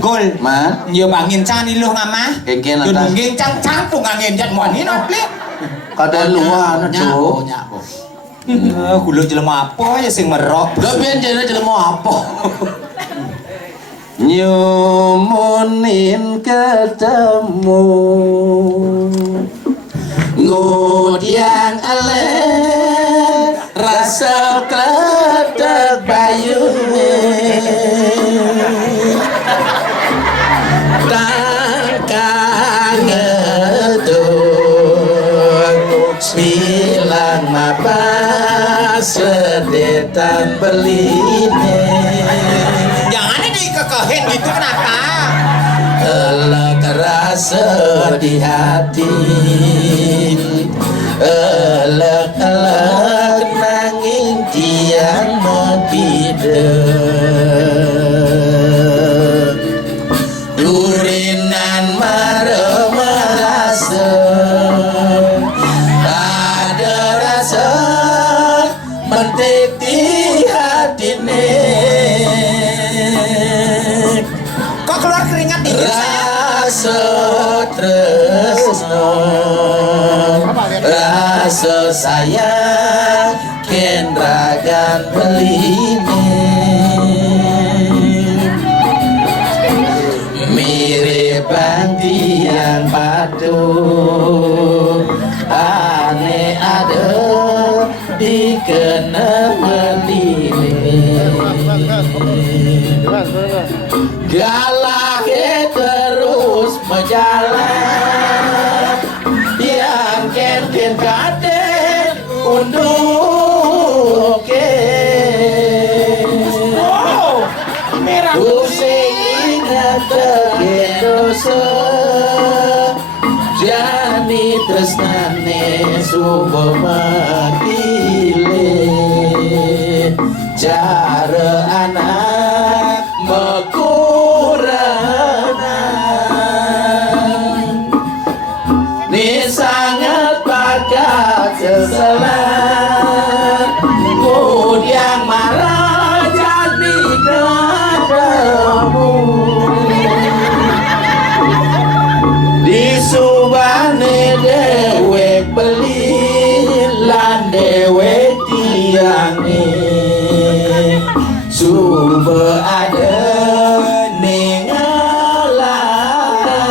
gol Ma, nhiều bangin cang ni lu ngama Kengken yo atas. nungin cang tu ngangin jat mon ni no ple kada luar na cuk. kulo jelema apa ya sing merok Gabian jana jelema apa? Nyumunin ketemu Ngudiang aleh rasa kletek bayu Tangkang ngeduk Sembilan mapa sedetan beline jangan dikekehin gitu kenapa Elak rasa di hati Elak nanging tiang mempidek Durinan merasa ada rasa mentik di hati kok keluar keringat dikit saya Rasa tresno Rasa sayang Kendragan beline Mirip bantian padu Aneh ada Dikena beline Galak terus menjalan Yang ken kaden unduk wow merah Using ingat teken dosa Jani tresnane subuh makile Cara anak mekuranan Ni sangat bakat seselan Kemudian marah jadi ketemu Di subane dewek beli Lan dewek tiange Suba ada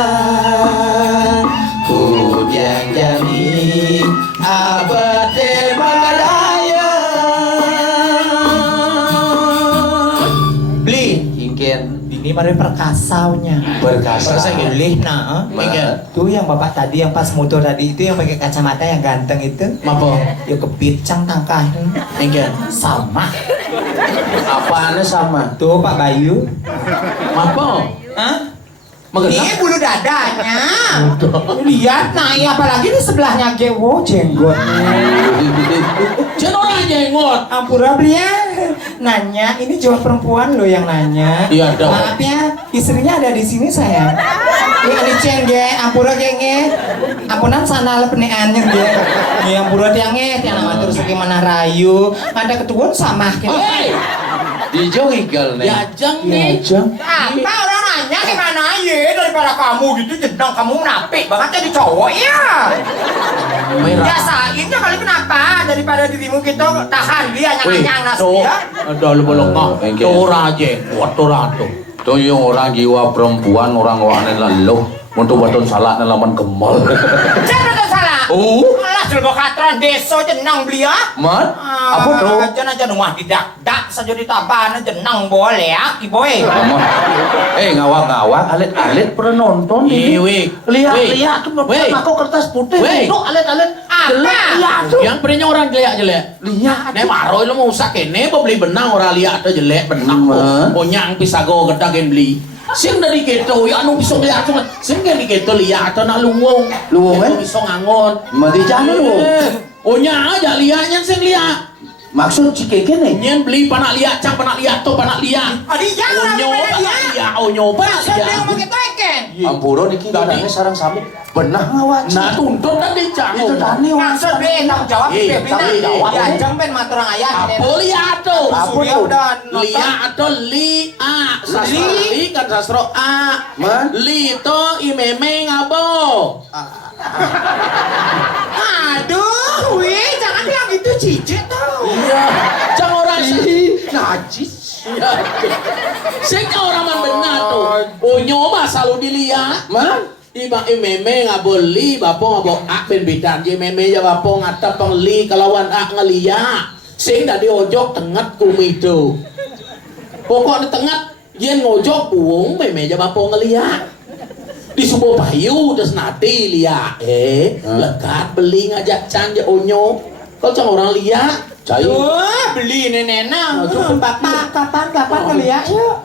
nengalan Hujan jani abade maraya beli Kingken ini mari perkasaunya Perkasa. boleh nah tuh yang bapak tadi yang pas motor tadi itu yang pakai kacamata yang ganteng itu Mapo? ya kepicang tangkah Kingken sama Apaannya sama? tuh Pak Bayu Mapo? Hah? Mengenal? Ini bulu dadanya. Lihat, nah ini apalagi di sebelahnya gewo jenggot. Jangan orang jenggot. Ampura Blia nanya, ini jawab perempuan loh yang nanya. Iya dong. Maaf ya, istrinya ada di sini sayang. Ini cengge, ampura genge. Ampunan sana lepeneannya dia. Ini ampura tiangnya, tiang nama terus gimana rayu. Ada ketuan sama. Hei, dijong igal nih. Yajang Iya, nih. Jang. Apa orang nanya gimana ya daripada kamu gitu jenang kamu menapik banget jadi cowok ya. Merah. Biasainnya kali kenapa daripada dirimu gitu tahan dia Wih, nyang-nyang nas tuh, dia. ada lu bolong kok. Engke. Tora aja, buat tora tuh. Tuh yung orang jiwa perempuan orang wanen lalu untuk baton salah nalaman kemal. Jangan ada salah. Alah jelma katron deso jenang belia. Mat, apa tuh? Jangan aja rumah didak-dak saja ditaban jenang boleh ya, boy. Ngawak-ngawak, alit-alit pernah nonton ini. Wih, Lihat tuh Wih. aku kertas putih Wih. itu alit-alit. Apa? Lihat tuh. yang punya orang jelek-jelek. Lihat. Nek maro lu mau usak kene apa beli benang orang lihat tuh jelek benang kok. Ponyang pisago gedagen beli. Sing dari keto ya anu bisa lihat tuh. Sing dari keto lihat tuh nak luwung. Luwung, Keto bisa ngangon. Mati jangan lu. Onya aja lihatnya sing lihat. Maksud si keke nih? Nyen beli panak lihat, cang panak lihat tuh panak lihat. Adi jangan Onyo daripada panak dia. lihat, onyo panak Saya lihat. yang pakai teken. Ampura niki dadane sareng sami benah ngawaci. Nah tuntut tadi jangan. Itu tani Maksud be tanggung jawab be Ya jam ben matur ayah. Apa lihat tuh? Apa Surya tuh? udah Lia atau li a sastra li kan sastra a Man? li to imeme ngabo. Aduh, wih, jangan bilang itu cicit tau. Iya, jangan orang Najis. Iya. Sing orang man benar tuh. Onyo mah selalu dilihat. Man? Iba imeme ngabo li bapo ngabo a ben bidan je meme ya bapo ngatap pang li kalawan a ngelia. Sing dah diojok tengat kumido. Pokok di tengah yen ngojok buung meme ja bapo ngelia. Di subuh payu terus nati lia lekat beli ngajak canja onyo kalau cang orang lia Cai. Wah, beli nenek-nenek. Bapak, kapan ngeliat yuk.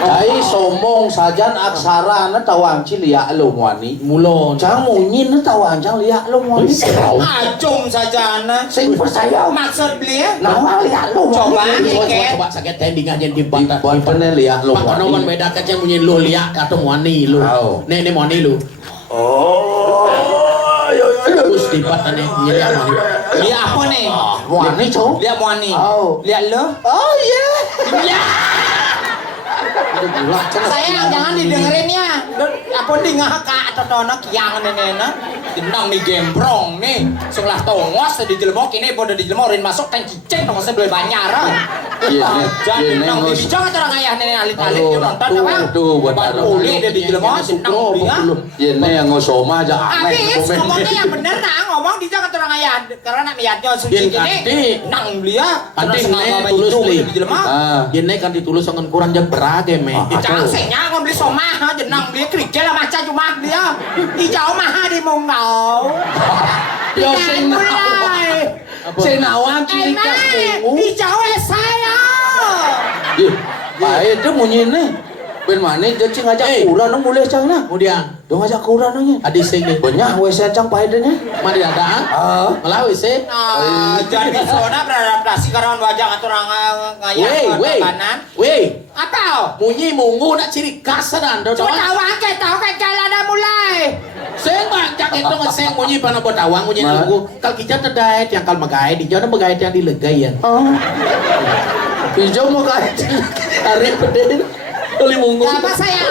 Cai somong sajan aksara na tawangci liak lo muani. mulon Cang munyin na tawangcang liak lo muani. Acung saja anak. Sing percaya. Maksud beli ya? Nawang liak lo Coba. coba sakit tending aja di pantat Bukan liak lo Pak Kono kan muani. beda kecil punya lu lia atau muani lu Tahu. nih muani lu terus di pat nih nyeri muani Lihat apa nih? Muani cowok. Lihat Muani. Oh. Lihat lo. Oh iya. Ya. Sayang, jangan didengerin ya. Apa di ngakak atau tono kiang nenek-nenek. Tenang nih gembrong nih. Sebelah tongos di jelmok ini pada di jelmok rin masuk tank cicing tongosnya beli banyak. Iya, Jangan iya, tenang nengos. di bijak atau orang ayah nenek alit-alit Aduh, itu nonton tuh, apa? tuh, buat Buat anak. uli dia di jelmok tenang dia. Ini yang ngosoma aja aneh. Habis ngomongnya yang bener nah ngomong di jangan orang ayah karena nak niatnya suci Yen gini. kanti. Nang belia. Kanti Terus nih nama tulus itu beli. di jelmok. Ah. Yen kan ditulis dengan kurang jam berage me. Jangan senya ngomong beli somah jenang beli kerikil lah macam cuma dia. Di jauh mah di munggau. Yo sing sing nawang ciri khas bungu. Di jauh saya. Ih, baik itu munyin nih. Ben mana dia cing ngajak kurang nang mulai cang nah. Kemudian Dong ngajak kurang nangnya. adi sing nih. Banyak wes cang paedenya. Mari ada. Ngelawi sih. Nah, jadi zona beradaptasi karena wajah atau orang ngayah kanan. Weh. Apa? Munyi mungu nak ciri khas dan Cuma tahu kan jalan dah mulai. Seng banyak itu ngeseng munyi pana botawang munyi Ma. nunggu. Kal kita terdait yang kal magay di jana magay yang dilegay ya. Oh. Hijau mau kait. Tarik pedin. Tuli mungu. Apa sayang?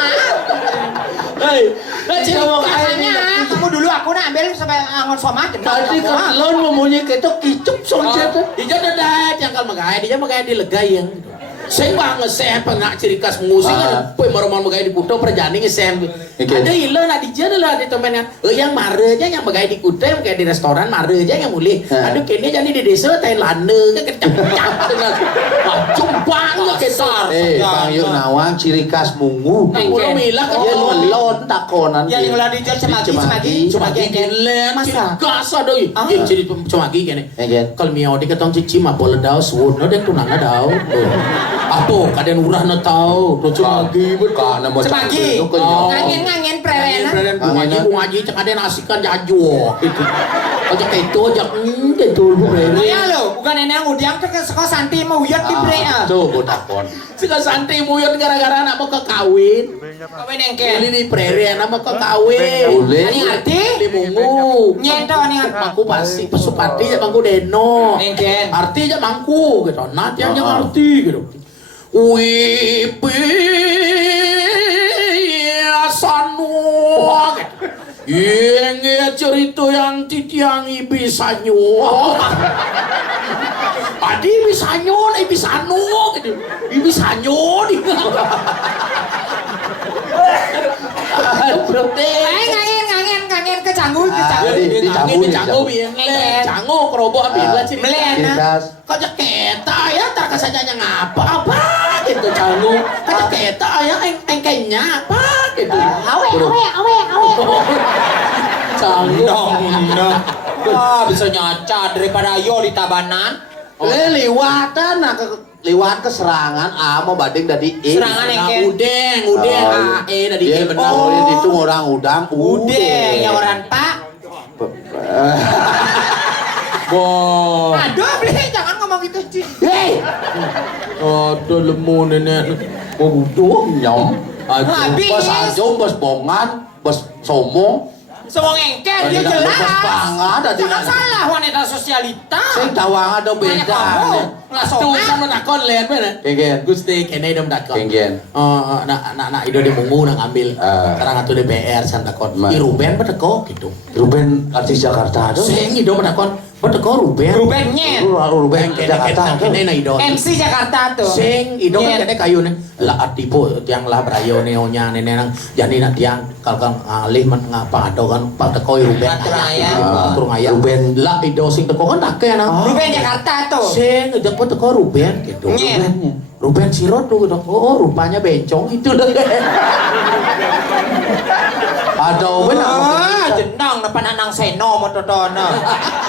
Hei, ciri Biasanya kamu dulu aku nak ambil sampai angon somah Tadi kan lon mau munyi ketok kicup soncet. Di jana terdait yang kal magay di jana magay dilegay yang. Seng bang ngeseh pengak ciri khas musik kan. Poi maroman magay di kuto perjani ngeseh. Ada ilah nak di jana lah di temennya. Yang mare aja yang magay di kuto magay di restoran mare aja yang mulai. Aduh kini jadi di desa Thailand kan kecap-kecap dengan cumpang kesar. Bang yuk nawang ciri khas mungu. Kulo milah kan Yen melon takonan. Yang ngelah dijual semagi gelen Masa? gas ada yang ciri semagi kene. Egen. Kalau miau di ketong cici mah boleh daun suwun no dek tunanga daun. Apa kadang urah no tau. No semagi Karena mau Semagi. Ngangen preren. Bungaji cek ada nasikan jajo gitu. Aja itu aja gitu bre. Iya lo, bukan nenek yang udiang ke sekolah santi mau uyat di bre ah. Tuh botakon. Sika santai muyun gara-gara anak mau kekawin. Kawin Ini engke. di prairie anak mau kekawin. Boleh. Ani arti? Di mungu. Nyento ani arti. Mangku pasti pesupati aja mangku deno. Engken. Arti aja mangku gitu. Nanti aja ngerti gitu. Wipi asanu. Ingat cerita yang titiangi bisa nyuwak. Adi bisa nyuwak, bisa nyuwak gitu. Bisa nyuwak. Ngangen kecanggu. Dicanggu biang canggu kerobok ambil ciri Melen. kok keta ya tak kasajanya ngapa apa gitu canggu kok keta ya engkenya apa gitu Awe. canggu Wah, bisa nyaca daripada ayo di tabanan. Liwatan nah liwat ke serangan mau banding dari Serangan engke. udeng dari Dia benar benar itu orang udang Udah, yang orang Pak. boh Aduh, beli jangan ngomong gitu, Ci. Hei ada lemu nenek bodoh nyom Aduh, bos ajung, bos bongan, bos somo. Semua ngengker dia jelas. Bos banget, Jangan salah wanita sosialita. Sing dawang ada Banyak beda. kamu. Tuh sama nakon len mana? Kengen. Gusti kene dom dakon. Kengen. Nak ido di mungu nang ambil. Karang atu DPR san dakon. Man. I Ruben beteko gitu. Ruben artis Jakarta tuh. Sing ido dakon beteko Ruben. Ruben nyet. Ruben Kene Jakarta tuh. kene na ido. MC Jakarta tuh. Sing ido kan kene kayu nih. Lah atipo tiang lah brayo nih onya nene nang jani nak tiang kalkang alih men ngapa ado kan pateko Ruben. Atur ayam. Atur ayam. Ruben lah ido sing teko kan dake nang. Ruben Jakarta tuh. Sing ido teko Ruben gitu. Nyet. Ruben Sirot tuh gitu. Oh rupanya bencong itu deh. Ada benar. Jenang depan anang seno mototona.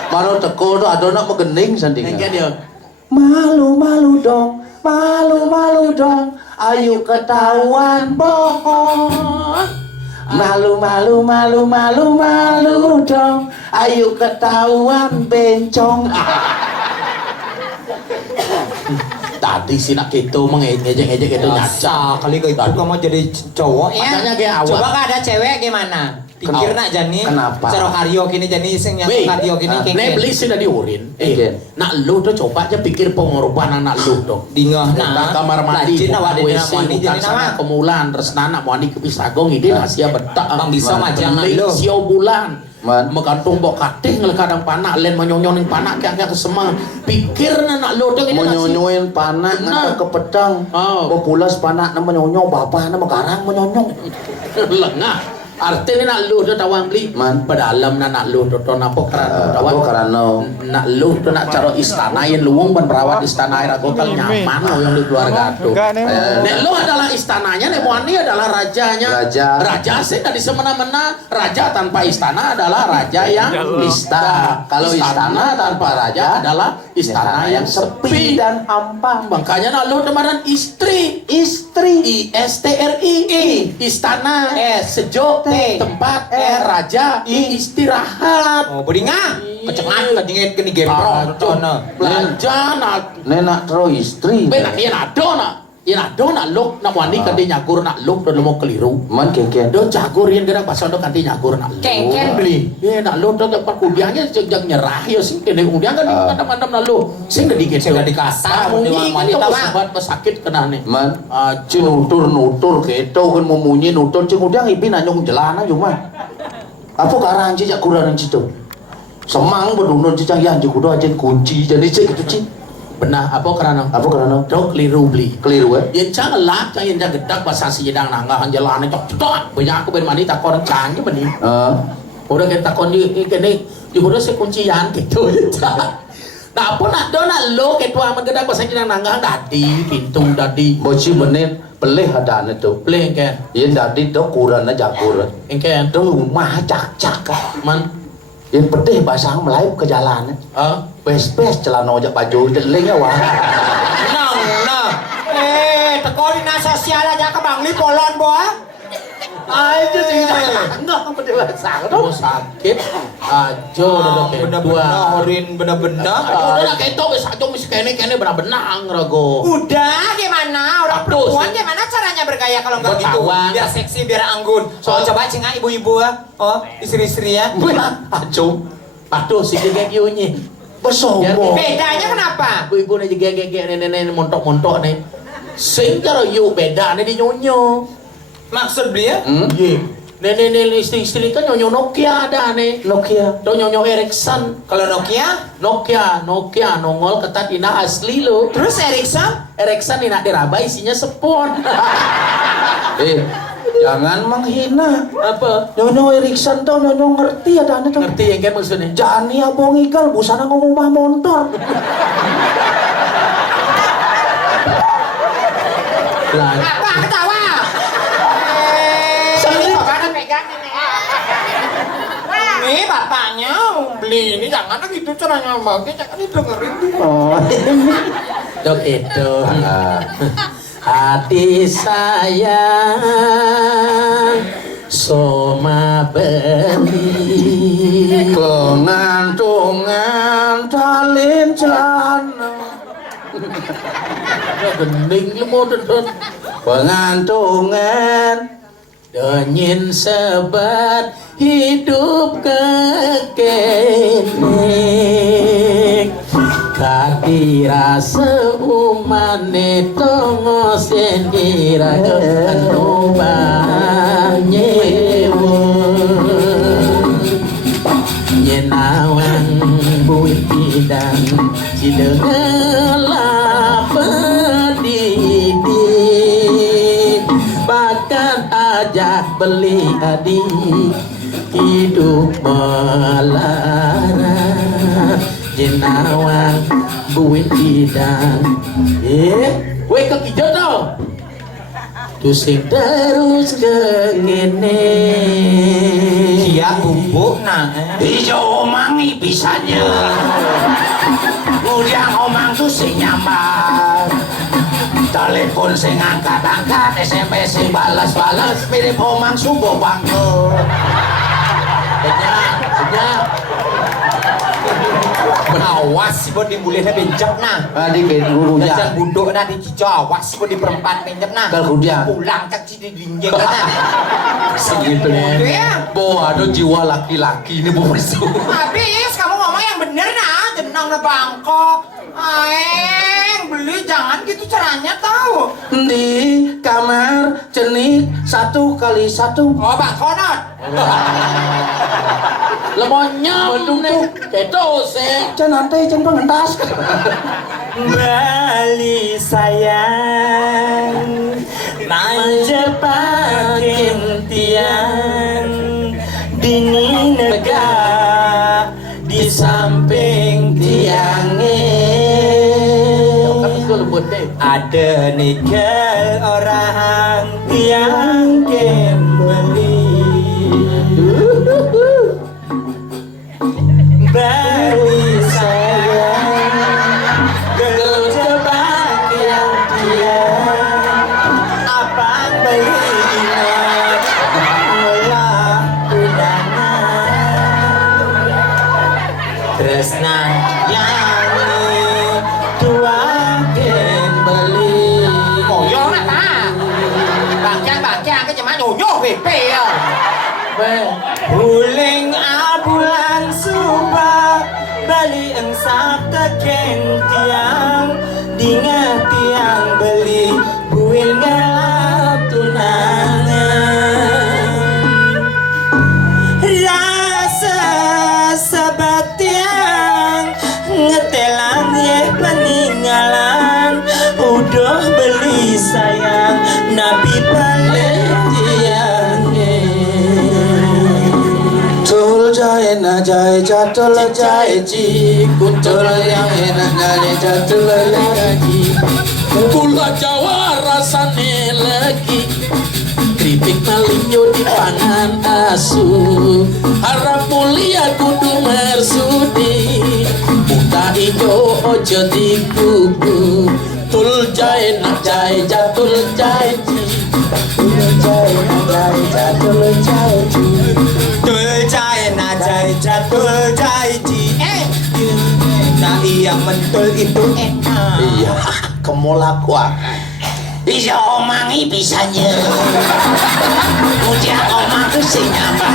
Baru teko tuh ada nak megening sandingan. Engke dia. Malu-malu dong, malu-malu dong, ayo ketahuan bohong. Malu-malu, malu-malu, malu dong, ayo ketahuan bencong. Tadi sih nak gitu mengejek-ejek itu nyaca. Kali gitu kamu jadi cowok ya. Makanya kayak awal. Coba gak ada cewek gimana? Pikir nak jani. Kenapa? Cara karyo kini jani sing yang Weh, karyo kini nek kengke. beli sih dari urin. Iya. Nak lu tuh coba aja pikir pengorbanan nak lu tuh. Dingah Nah, kamar mandi, Lajin awak bukan di WC, mandi bukan jadi sana nama. kemulan, terus nana mandi ke pisagong ini rahasia betak. Bang bisa majang nak lu. Sio bulan. Man. Megantung bok kating kadang panak len menyonyoning panak kayak kesemang. Pikir nak lu tuh ini Menyonyoin panak Nah. ngata ke pedang. Oh. Populas panak na menyonyo, bapak na megarang menyonyong. lengah. Artinya nak lu tuh tawang beli. Man. Pedalam nak lu tuh napo karena Apa karena nak lu tuh nak caro istana yang luwung ban perawat istana air aku kan nyaman lo yang di keluarga tuh. Nek lu adalah istananya, nek Muani adalah rajanya. Raja. Sih dari semena-mena raja tanpa istana adalah raja yang ista. Kalau istana tanpa raja adalah istana yang sepi dan hampa. makanya nak lu kemarin istri. Istri. ISTRI istana sejuk tempat raja istirahat. Oh, bedingah. Kecengan kejengit kini gemprong totona. Belanja nak Nenak terus istri. benak dia nado nak luk nak wani kanti nyagur nak luk dan mau keliru. Man kengken. Do cagur yang kena pasal do kanti nyagur nak luk. Kengken beli. Ya nak luk do tempat kuliahnya sejak nyerah ya sing kene kemudian kan mandam nak luk. Sing dah dikit Sing dah dikasar, Munyi kan wanita, dia Pak. obat pesakit kena nih. Man. Aja Nutur keto kan memunyi nutur cing udah ngipin anyong jelana cuma. Apa karang cicak kurang citu. Semang bedunun cicak yang jikudo aja kunci jadi cik itu cik. benar apa karena Apa karena do keliru beli. keliru Yang cang lak cang yang gedak bahasa sidang nangga jalan cok banyak aku bermani takon cangnya benih. Udah kita takon di kene udah sekuncian gitu. Nah apa nak do nak lo ketua aman gedak bahasa sidang nangga dadi pintu dadi Boci menit pelih ada itu. beli engke Yang dadi do kurang aja kurang. engke Do rumah cak man yang pedih bahasa Melayu ke jalan. Pes celana ojek baju deling ya wah. Nah. Tekoli na sosial aja ke Bangli Polon boa. aja sih enggak pedih bahasa do sakit aja udah Bener-bener horin bener-bener. udah keto wis aja wis kene benar-benar rago. Udah gimana orang Terus. perempuan gimana caranya bergaya kalau nggak gitu Bertawan. biar seksi biar anggun. So coba cingak ibu-ibu oh istri-istri ya. Acung. Aduh si gegek-gegeknya. Bersombong. Bedanya kenapa? Ibu-ibu nih gegek-gegek nenek montok-montok nih. Sing karo yu beda nih di nyonyo. Maksud beliau? Iya. Nenek istri-istri kan nyonyo Nokia ada nih. Nokia. Do nyonyo Ericsson. Kalau Nokia? Nokia nongol ketat ina asli lo. Terus Ericsson? Ericsson ina diraba isinya spon. Jangan menghina. Apa? Nyonya Erikson tuh nyonya ngerti ada ane tuh. Ngerti yang kan maksudnya? Jani abong igal busana ngomong motor. Apa ketawa? Ini bapaknya pegang ini. Nih bapaknya beli ini jangan gitu caranya bagi jangan didengerin. Oh. Dok itu. Hati sayang soma beni Pengantungan talin celana. gening lu mau dendon pengantungan Denyin sebat hidup kekene Katira seumane tongo sendira kenuban nyewa Nyenawang buih bidang Cidengela pendidik Bahkan ajak beli adik Hidup melara Jenawang buih bidang weh kekijau tau Tusing terus kegene Iya bubuk nah. Ijo omangi bisanya Ngudang omang tuh sing nyaman Telepon sing angkat-angkat SMS sing balas-balas mirip omang subuh banget Senyap Awas sih buat dimulainya bencok nah. Tadi kayak guru Jajan bunduk nah di Cico awas sih buat di perempat bencok nah. Kalau dia Pulang cak sih di dinjeng nah. segitu ya. Bo ada jiwa laki-laki ini bu bersu Habis kamu ngomong yang bener nah. Jenang na Bangkok. Aeng beli jangan gitu caranya tahu. di kamar cenik 1 kali 1 Oh Bang Konot. Lemonnya tuh keto sih jangan nanti jangan pengentas Bali sayang manja pakin tiang dini nega di samping tiangnya lembut deh ada nikel orang tiang kembali Bali sayang gelut jebak yang tiang abang beli ingat olah undangan tresna yani tua kembali Koyo nak ta. Bangkiang ke cuman nyoyo pepe ya. Huling abulan subak Bali engsak teken tiang Dingah tiang beli Buil ngelap tunangan Rasa sabat tiang Ngetelan yeh peninggalan Udah beli sayang Nabi balik tiang Tul jai na jai jatul jai ji Kuntul yang enak jai jatul lagi Gula Jawa rasane lagi Keripik malinyo di pangan asu Harap mulia kudu mersudi Muta ijo ojo di kuku Tul jai nak jai jatul jai ji Tul jai na jai jatul jai ji Tul jai na jai jatul jai ji Nah iya mentul itu enak Iya kemolak wah Bisa omangi bisanya. Ujian omang tuh sing nyaman.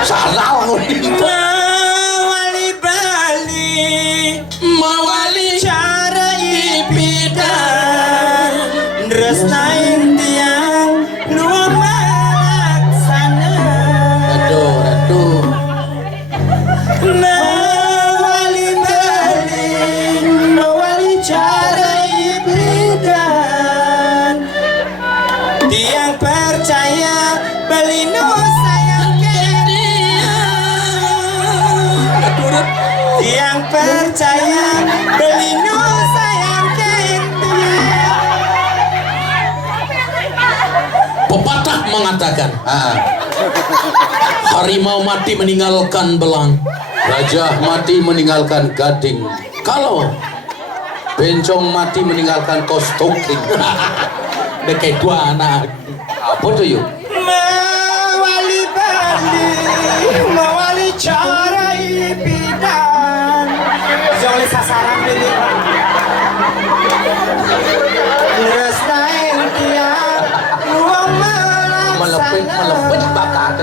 salah Mawali Bali Mawali cara ipidan Resnain tiang Luar malaksana Aduh Mawali Bali Mawali cara ipidan Tiang percaya Bali no sayang ke dia Tiang percaya Bali no sayang ke dia Pepatah mengatakan harimau mati meninggalkan belang, Raja mati meninggalkan gading, kalau bencong mati meninggalkan kos toking. dekat dua anak Apa tuh yuk? Mawali Bali Mawali cara ipidan Jangan sasaran ini melebet bakat.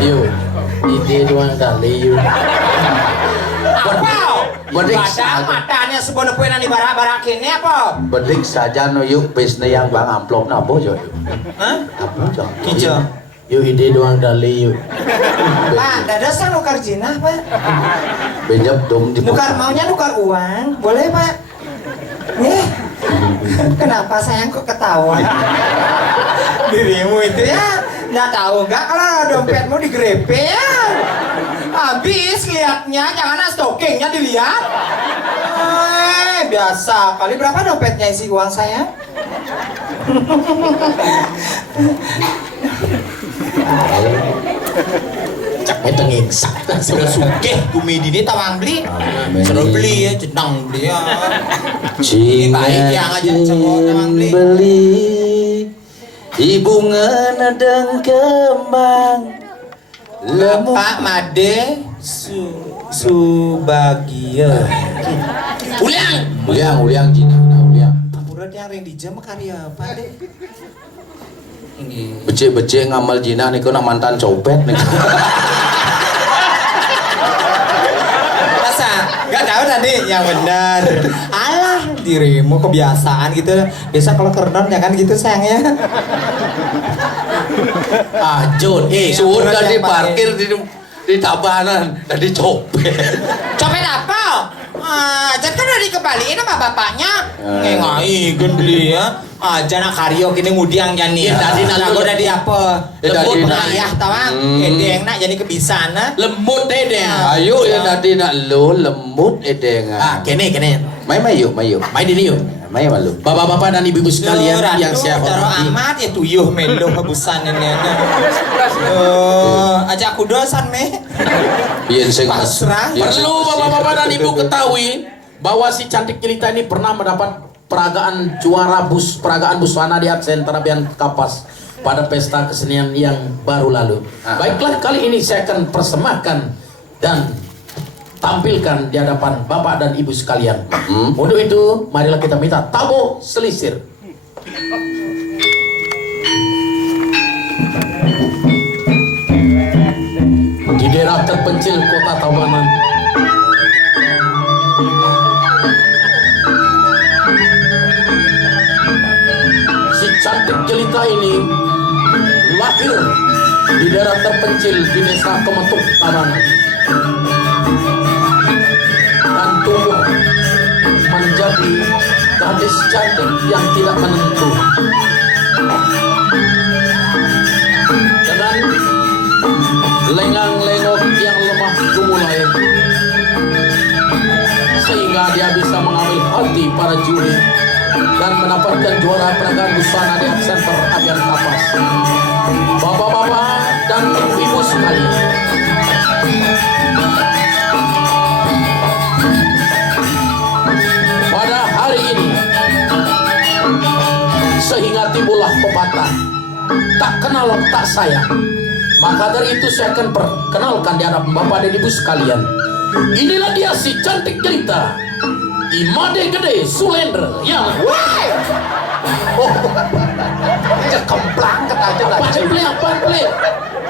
Yuk, ide doang kali yuk. Apa? Bedik Badan saja. matanya sebuah puenan di barak-barak ini apa? Bedik saja no yuk bisne yang bang amplop nabo jo. Hah? Apa jo? Kijo. Yuk ide doang kali yuk. Pak, dadasan nukar jinah, Pak. Benjap dom di Nukar maunya nukar uang, boleh, Pak? Nih. Kenapa sayang kok ketawa? Dirimu itu ya, nggak tahu nggak kalau dompetmu digrepe ya. Habis liatnya, jangan stokingnya dilihat. Biasa. Kali berapa dompetnya isi uang saya? Capek tengingsak. Sudah sugih bumi dini tawang beli. Sudah beli ya, jenang beli ya. Baik ya, ngajak cengok tawang beli. beli ibu ngenedeng kembang lemu Pak Made Subagia. uliang Cina nah uliang Burat yang ring di jam karya Pak Dek. Ini. becek ngamal Cina nih kena mantan copet nih Masa nggak tahu tadi yang benar. Alah dirimu kebiasaan gitu. Biasa kalau kerdon ya kan gitu sayangnya. Ajun, sudah Burat yang diparkir di tabanan tadi copet Copet apa? Ajan kan udah dikembaliin sama bapaknya. Ngai kan beli ya. Ajan karyo kini mudiang jani. Tadi nago udah di apa? Lembut ayah tawang. Edeng nak jadi kebisana. lembut deh. ayo ya tadi nak lo lembut edeng Kene. main yuk Main ini yuk. main malu Bapak-bapak dan ibu-ibu sekalian yang saya Taro hormati. amat ya tuyuh melo kebusan ini. Ajak aku dosan me. biar saya Pasrah. Perlu bapak-bapak dan ibu ketahui bahwa si cantik jelita ini pernah mendapat peragaan juara peragaan busana di Art Center Bian Kapas pada pesta kesenian yang baru lalu. Baiklah, kali ini saya akan persembahkan dan tampilkan di hadapan bapak dan ibu sekalian. Untuk itu, marilah kita minta tabu selisir. Di daerah terpencil kota Tabanan, si cantik jelita ini lahir di daerah terpencil di desa Kemetuk Tabanan dan tumbuh menjadi gadis cantik yang tidak menentu dengan lengang-lengok yang lemah gemulai sehingga dia bisa mengambil hati para juri dan mendapatkan juara peragaan busana di Art Center Abian Kapas. Bapak-bapak dan ibu-ibu sekalian, pada hari ini sehingga timbullah pepatah tak kenal tak sayang. Maka dari itu saya akan perkenalkan di hadapan bapak dan ibu sekalian. Inilah dia si cantik jelita Imade Gede Sulendra yang kemplang kata apa beli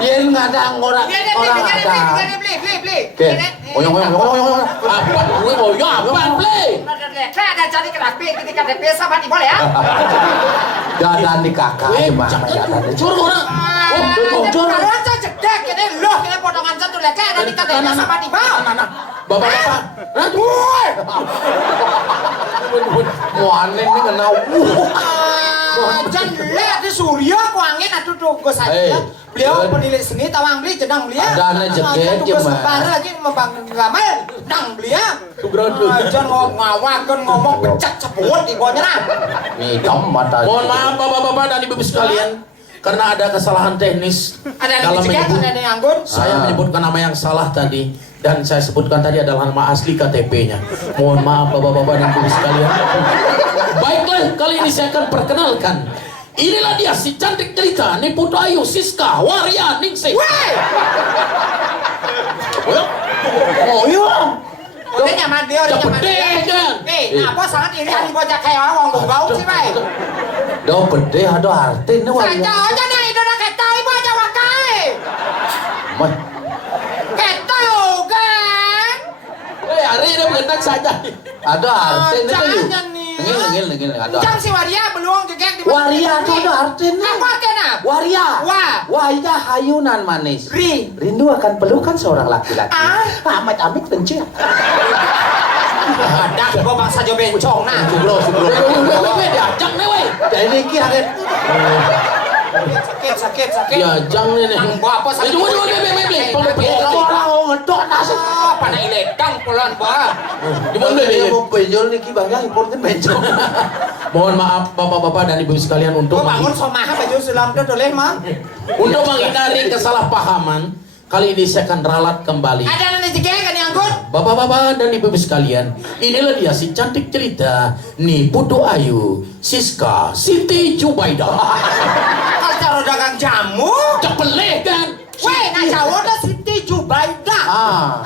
yang ngadang orang ada Beli. oyong apa gue mau apa beli Ada cari kerapi ketika DP sama di boleh ya? dadan di kakak gimana ya dadan curug orang Kalau aja jedek ini loh ini potongan satu leke ada di KTP sama di bawah. bapak-bapak muanin ini kena Jangan lihat di Surya kuangin atuh tugas saja. Beliau penilik seni tawang beli jenang belia. Adana jedek tugas gimana? baru lagi membangun gamal nang belia. Tugradu. Jangan ngawakan ngomong pecat ceput ibunya nah. hitam mata mohon maaf bapak-bapak dan ibu sekalian karena ada kesalahan teknis Ada dalam yang dicegah, menyebut ada yang anggun. saya menyebutkan nama yang salah tadi dan saya sebutkan tadi adalah nama asli KTP-nya. Mohon maaf bapak-bapak dan ibu sekalian. Baiklah, kali ini saya akan perkenalkan. Inilah dia si cantik jelita Niputu Ayu Siska Waria Ningsih. Oh iya. Udah nyaman dia, udah nyaman dia. Cepet kan? Apa sangat ini yang bocah kayak orang bau sih, Bay. Do bede ada artin ni waria. Saja aja nih itu nak kata ibu aja wakai. Mah, Kata juga. Hari ini mengenang saja. ada artin itu yuk. Jangan nih. Ngil ada. Jang si waria belum juga di Waria tu ada artin ni. Apa kena? Waria. Wah. Wajah hayunan manis. Rindu akan pelukan seorang laki-laki. Amit-amit benci. Ada gua bangsa jo bencong nah. Subro. Diajak nih weh. Jadi ni kiaget. Sakit. Diajak nih nih. Gua apa sakit? Coba beli. Orang ngedok nasi. Apa nak iledang pulan bah. Di mana Dia beli? mau benjol ni kibahnya importin benjol. Mohon maaf bapak-bapak dan ibu sekalian untuk Gua bangun somaha baju selam tu boleh mah. untuk menghindari kesalahpahaman. Kali ini saya akan ralat kembali. Ada nanti juga kan yang angkut. Bapak-bapak dan ibu sekalian, inilah dia si cantik cerita Ni Putu Ayu, Siska, Siti Jubaida. Kalau dagang jamu. Cepeleh kan? Weh, nak Jawa dah Siti Jubaida.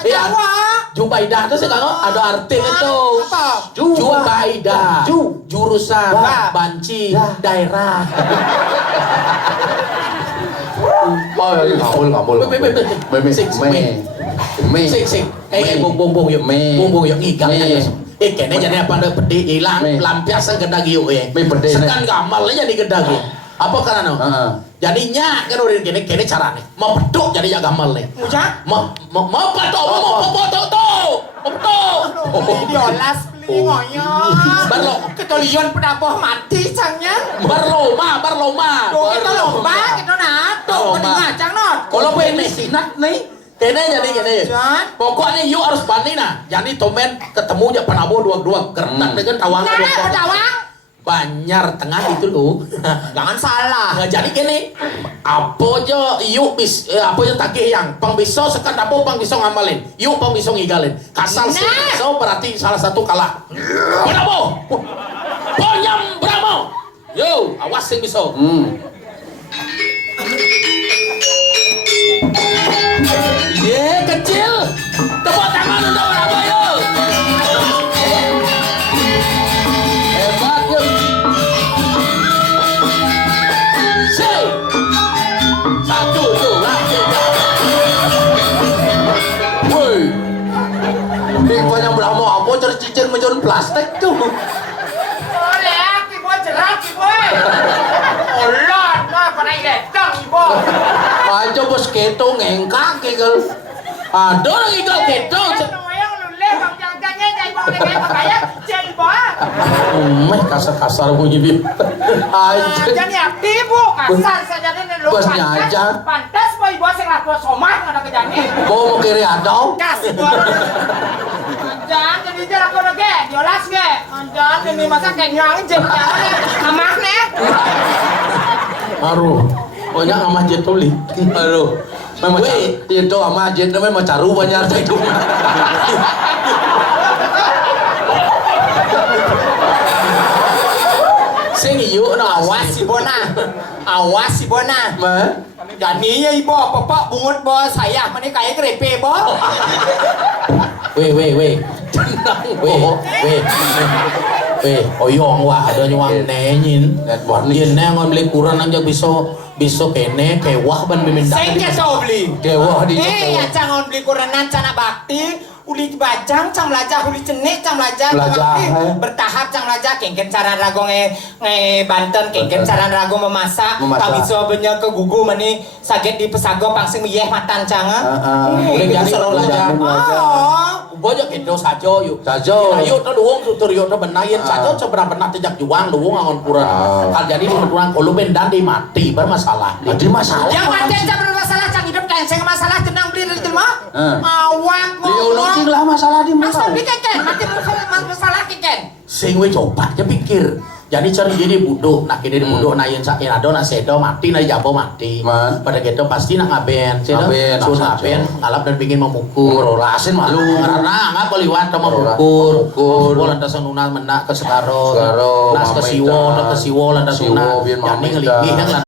Iya. Jawa. Jubaida itu sekarang ada arti itu. Apa? Jubaida. Jurusan Ba. banci daerah. Ngabul. Sik. Bung yuk. Bung yuk ikannya yuk. Ikannya jadi apa ada pedi hilang Me. lampiasan gedag yuk ya. Me pedi. Sekan gamal aja di gedag yuk. Apa karena no? Jadinya kan udah gini cara nih. Mau peduk jadi ya gamal nih. Ucap. Mau peduk, mau peduk. Diolas beli ngoyo. Barlo. Ketolion pedapoh mati cangnya. Barloma. Tuh kita lomba kita nak. Tuh Lomba. ngacang not. Kalau ini sinat nih, kene jadi gini. Jan. Pokoknya you harus bani nah. Jadi tomen ketemu aja penabo dua kertas dengan tawangan Nah, dua. pedawang. Banyar tengah itu loh. Jangan salah. Nah, jadi gini, apa aja you apa aja tagih yang pang bisa sekan apa pang bisa ngamalin, you pang bisa ngigalin. Kasal sih, Nah. so berarti salah satu kalah. Penabo, ponyam bramo. Yo, awas sing bisa. Ye kecil, tepuk tangan untuk bramo yo. Hebat yo. Say. Satu dua tiga. Woi. Di banyak beramo apa cari cincin menjual plastik tuh. Boleh, ibu jerak ibu. Olot, mah pada iledang ibu. Aja bos keto ngengkak kegel. Ada orang igal keto. Yang luleh bang jangannya jadi bang lagi kayak jadi bah. Kasar bunyi bib. Jadi aktif bu, kasar saja dan lu Bosnya aja. Pantas boy bos yang laku somah nggak ada kejani. Mau kiri adau. Kasih baru. Jangan jadi jarak kau lagi, diolas ge. Jangan ini masa kenyang jangan amak nih. Aduh, banyak amat jetuli. Aduh. Memang itu sama aja namanya macaru banyak itu. Sing iyo no Awas si Bona, awas si Bona. Mah? Jani ya ibu, bapak bungut bos saya, mana kayak grepe bos. Weh. Tenang, weh. Oyong wa ada nyuang nenyin. Yen neng on beli kurang aja bisa kene kewah ban miminta. Saya kau beli. Kewah di Ya jangan beli korenan cana bakti. Uli bajang, cang belajar, uli cenik, cang belajar, bertahap, cang belajar, kengken cara rago Banten, kengken cara rago memasak, kami sobennya ke gugu mani sakit di pesago pangsing miyeh matan canga. Udah jadi seru belajar. Bojo kendo sajo yuk. Sajo. Ayo to luwung tutur yo to benayen sajo seberapa tejak juang luwung angon pura. Kal jadi di kurang koluben dan di mati bermasalah. Mati masalah. Yang mati aja bermasalah, cang hidup kayak saya masalah tenang beli dari rumah. Awak Diulang lah masalah di Masalah mana? di keken, mati masalah keken. Sing we coba aja pikir. Jadi cari jadi buduk, nak kini buduk na yen sakin ado na sedo mati na jabo mati. Pada gitu pasti nak ngaben, sedo sun ngaben ngalap dan pingin memukul. Rasin malu. Karena nggak beliwat sama memukul. Lantas nuna menak ke sekaro. Nas ke siwo, ke siwo lantas nuna. Jadi ngelingih yang